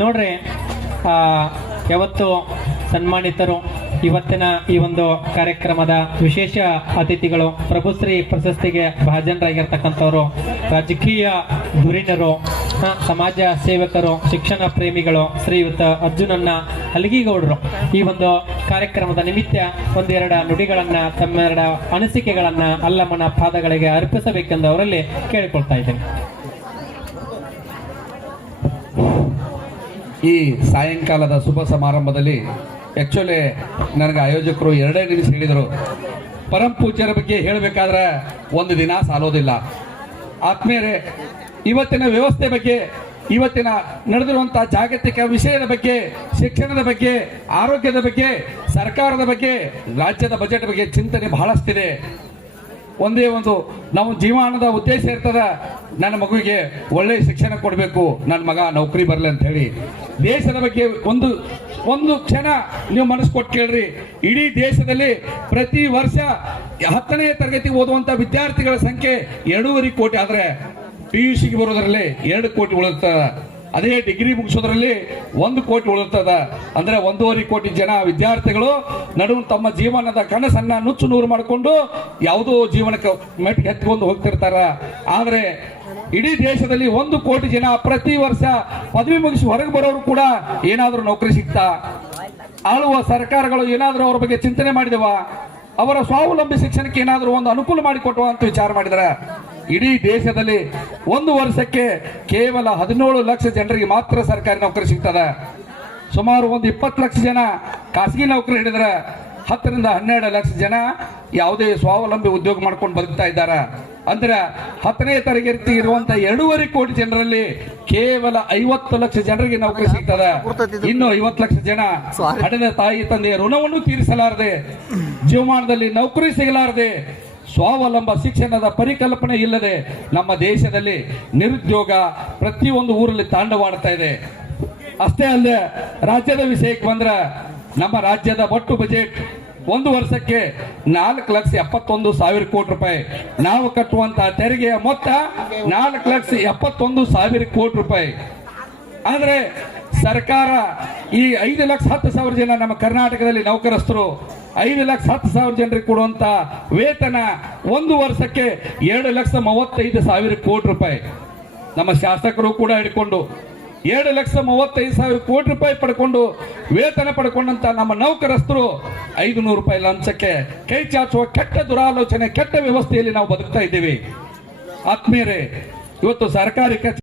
ನೋಡ್ರಿ, ಯಾವತ್ತು ಸನ್ಮಾನಿತರು ಇವತ್ತಿನ ಈ ಒಂದು ಕಾರ್ಯಕ್ರಮದ ವಿಶೇಷ ಅತಿಥಿಗಳು ಪ್ರಭುಶ್ರೀ ಪ್ರಶಸ್ತಿಗೆ ಭಾಜನರಾಗಿರ್ತಕ್ಕಂಥವ್ರು, ರಾಜಕೀಯ ಧುರೀಣರು, ಸಮಾಜ ಸೇವಕರು, ಶಿಕ್ಷಣ ಪ್ರೇಮಿಗಳು, ಶ್ರೀಯುತ ಅರ್ಜುನನ್ನ ಹಲಗಿಗೌಡರು ಈ ಒಂದು ಕಾರ್ಯಕ್ರಮದ ನಿಮಿತ್ತ ಒಂದೆರಡು ನುಡಿಗಳನ್ನ, ತಮ್ಮೆರಡ ಅನಿಸಿಕೆಗಳನ್ನ ಅಲ್ಲಮ್ಮನ ಪಾದಗಳಿಗೆ ಅರ್ಪಿಸಬೇಕೆಂದು ಅವರಲ್ಲಿ ಕೇಳಿಕೊಳ್ತಾ ಇದ್ದೇನೆ. ಈ ಸಾಯಂಕಾಲದ ಶುಭ ಸಮಾರಂಭದಲ್ಲಿ ಆಕ್ಚುಲಿ ನನಗೆ ಆಯೋಜಕರು 2 ನಿಮಿಷ ಹೇಳಿದರು. ಪರಂ ಪೂಜ್ಯರ ಬಗ್ಗೆ ಹೇಳಬೇಕಾದ್ರೆ ಒಂದು ದಿನ ಸಾಲೋದಿಲ್ಲ. ಆತ್ಮೀಯರೇ, ಇವತ್ತಿನ ವ್ಯವಸ್ಥೆ ಬಗ್ಗೆ, ಇವತ್ತಿನ ನಡೆದಿರುವಂಥ ಜಾಗತಿಕ ವಿಷಯದ ಬಗ್ಗೆ, ಶಿಕ್ಷಣದ ಬಗ್ಗೆ, ಆರೋಗ್ಯದ ಬಗ್ಗೆ, ಸರ್ಕಾರದ ಬಗ್ಗೆ, ರಾಜ್ಯದ ಬಜೆಟ್ ಬಗ್ಗೆ ಚಿಂತನೆ ಬಹಳಷ್ಟಿದೆ. ಒಂದೇ ಒಂದು ನಾವು ಜೀವನದ ಉದ್ದೇಶ ಇರ್ತದ, ನನ್ನ ಮಗುವಿಗೆ ಒಳ್ಳೆ ಶಿಕ್ಷಣ ಕೊಡಬೇಕು, ನನ್ನ ಮಗ ನೌಕರಿ ಬರಲಿ ಅಂತ ಹೇಳಿ. ದೇಶದ ಬಗ್ಗೆ ಒಂದು ಕ್ಷಣ ನೀವು ಮನಸ್ಸು ಕೊಟ್ಟು ಕೇಳ್ರಿ. ಇಡೀ ದೇಶದಲ್ಲಿ ಪ್ರತಿ ವರ್ಷ 10ನೇ ತರಗತಿ ಓದುವಂತ ವಿದ್ಯಾರ್ಥಿಗಳ ಸಂಖ್ಯೆ 2.5 ಕೋಟಿ ಆದ್ರೆ PUCಗೆ ಬರೋದ್ರಲ್ಲಿ 2 ಕೋಟಿ ಉಳಿರ್ತದ. ಅದೇ ಡಿಗ್ರಿ ಮುಗಿಸೋದ್ರಲ್ಲಿ 1 ಕೋಟಿ ಉಳಿರ್ತದ. ಅಂದ್ರೆ 1.5 ಕೋಟಿ ಜನ ವಿದ್ಯಾರ್ಥಿಗಳು ನಡುವೆ ತಮ್ಮ ಜೀವನದ ಕನಸನ್ನ ನುಚ್ಚು ನೂರು ಮಾಡಿಕೊಂಡು ಯಾವುದೋ ಜೀವನಕ್ಕೆ ಮೆಟ್ಟಿಗೆ ಹತ್ಕೊಂಡು ಹೋಗ್ತಿರ್ತಾರ. ಆದ್ರೆ ಇಡೀ ದೇಶದಲ್ಲಿ 1 ಕೋಟಿ ಜನ ಪ್ರತಿ ವರ್ಷ ಪದವಿ ಮುಗಿಸಿ ಹೊರಗೆ ಬರೋರು ಕೂಡ ಏನಾದ್ರೂ ನೌಕರಿ ಸಿಗ್ತಾ, ಆಳುವ ಸರ್ಕಾರಗಳು ಏನಾದ್ರೂ ಅವ್ರ ಬಗ್ಗೆ ಚಿಂತನೆ ಮಾಡಿದವ, ಅವರ ಸ್ವಾವಲಂಬಿ ಶಿಕ್ಷಣಕ್ಕೆ ಏನಾದ್ರೂ ಒಂದು ಅನುಕೂಲ ಮಾಡಿಕೊಟ್ಟುವ ಅಂತ ವಿಚಾರ ಮಾಡಿದರೆ, ಇಡೀ ದೇಶದಲ್ಲಿ 1 ವರ್ಷಕ್ಕೆ ಕೇವಲ 17 ಲಕ್ಷ ಜನರಿಗೆ ಮಾತ್ರ ಸರ್ಕಾರಿ ನೌಕರಿ ಸಿಗ್ತದೆ. ಸುಮಾರು 20 ಲಕ್ಷ ಜನ ಖಾಸಗಿ ನೌಕರಿ ಹಿಡಿದ್ರೆ 10 ರಿಂದ 12 ಲಕ್ಷ ಜನ ಯಾವುದೇ ಸ್ವಾವಲಂಬಿ ಉದ್ಯೋಗ ಮಾಡ್ಕೊಂಡು ಬದುಕ್ತಾ ಇದ್ದಾರೆ. ಅಂದ್ರೆ 10ನೇ ತರಗತಿ ಇರುವಂತ 2.5 ಕೋಟಿ ಜನರಲ್ಲಿ ಕೇವಲ 50 ಲಕ್ಷ ಜನರಿಗೆ ನೌಕರಿ ಸಿಗ್ತದೆ. ಇನ್ನು 50 ಲಕ್ಷ ಜನ ಹಡೆದ ತಾಯಿ ತಂದೆಯ ಋಣವನ್ನು ತೀರಿಸಲಾರದೆ, ಜೀವಮಾನದಲ್ಲಿ ನೌಕರಿ ಸಿಗಲಾರದೆ, ಸ್ವಾವಲಂಬ ಶಿಕ್ಷಣದ ಪರಿಕಲ್ಪನೆ ಇಲ್ಲದೆ ನಮ್ಮ ದೇಶದಲ್ಲಿ ನಿರುದ್ಯೋಗ ಪ್ರತಿಯೊಂದು ಊರಲ್ಲಿ ತಾಂಡವಾಡ್ತಾ ಇದೆ. ಅಷ್ಟೇ ಅಲ್ಲದೆ ರಾಜ್ಯದ ವಿಷಯಕ್ಕೆ ಬಂದ್ರೆ, ನಮ್ಮ ರಾಜ್ಯದ ಒಟ್ಟು ಬಜೆಟ್ 1 ವರ್ಷಕ್ಕೆ 4,71,000 ಕೋಟಿ ರೂಪಾಯಿ. ನಾವು ಕಟ್ಟುವಂತಹ ತೆರಿಗೆಯ ಮೊತ್ತ 4,71,000 ಕೋಟಿ ರೂಪಾಯಿ. ಆದ್ರೆ ಸರ್ಕಾರ ಈ 5,10,000 ಜನ ನಮ್ಮ ಕರ್ನಾಟಕದಲ್ಲಿ ನೌಕರಸ್ಥರು 5,10,000 ಜನರಿಗೆ ಕೊಡುವಂತ ವೇತನ 1 ವರ್ಷಕ್ಕೆ 7,35,000 ಕೋಟಿ ರೂಪಾಯಿ. ನಮ್ಮ ಶಾಸಕರು ಕೂಡ ಹಿಡ್ಕೊಂಡು 7,35,000 ಕೋಟಿ ರೂಪಾಯಿ ಪಡ್ಕೊಂಡು ವೇತನ ಪಡ್ಕೊಂಡಂತ ನಮ್ಮ ನೌಕರಸ್ಥರು 500 ರೂಪಾಯಿ ಲಂಚಕ್ಕೆ ಕೈ ಚಾಚುವ ಕೆಟ್ಟ ದುರಾಲೋಚನೆ, ಕೆಟ್ಟ ವ್ಯವಸ್ಥೆಯಲ್ಲಿ ನಾವು ಬದುಕ್ತಾ ಇದ್ದೀವಿ. ಆತ್ಮೀಯರೇ, ಇವತ್ತು ಸರ್ಕಾರಿ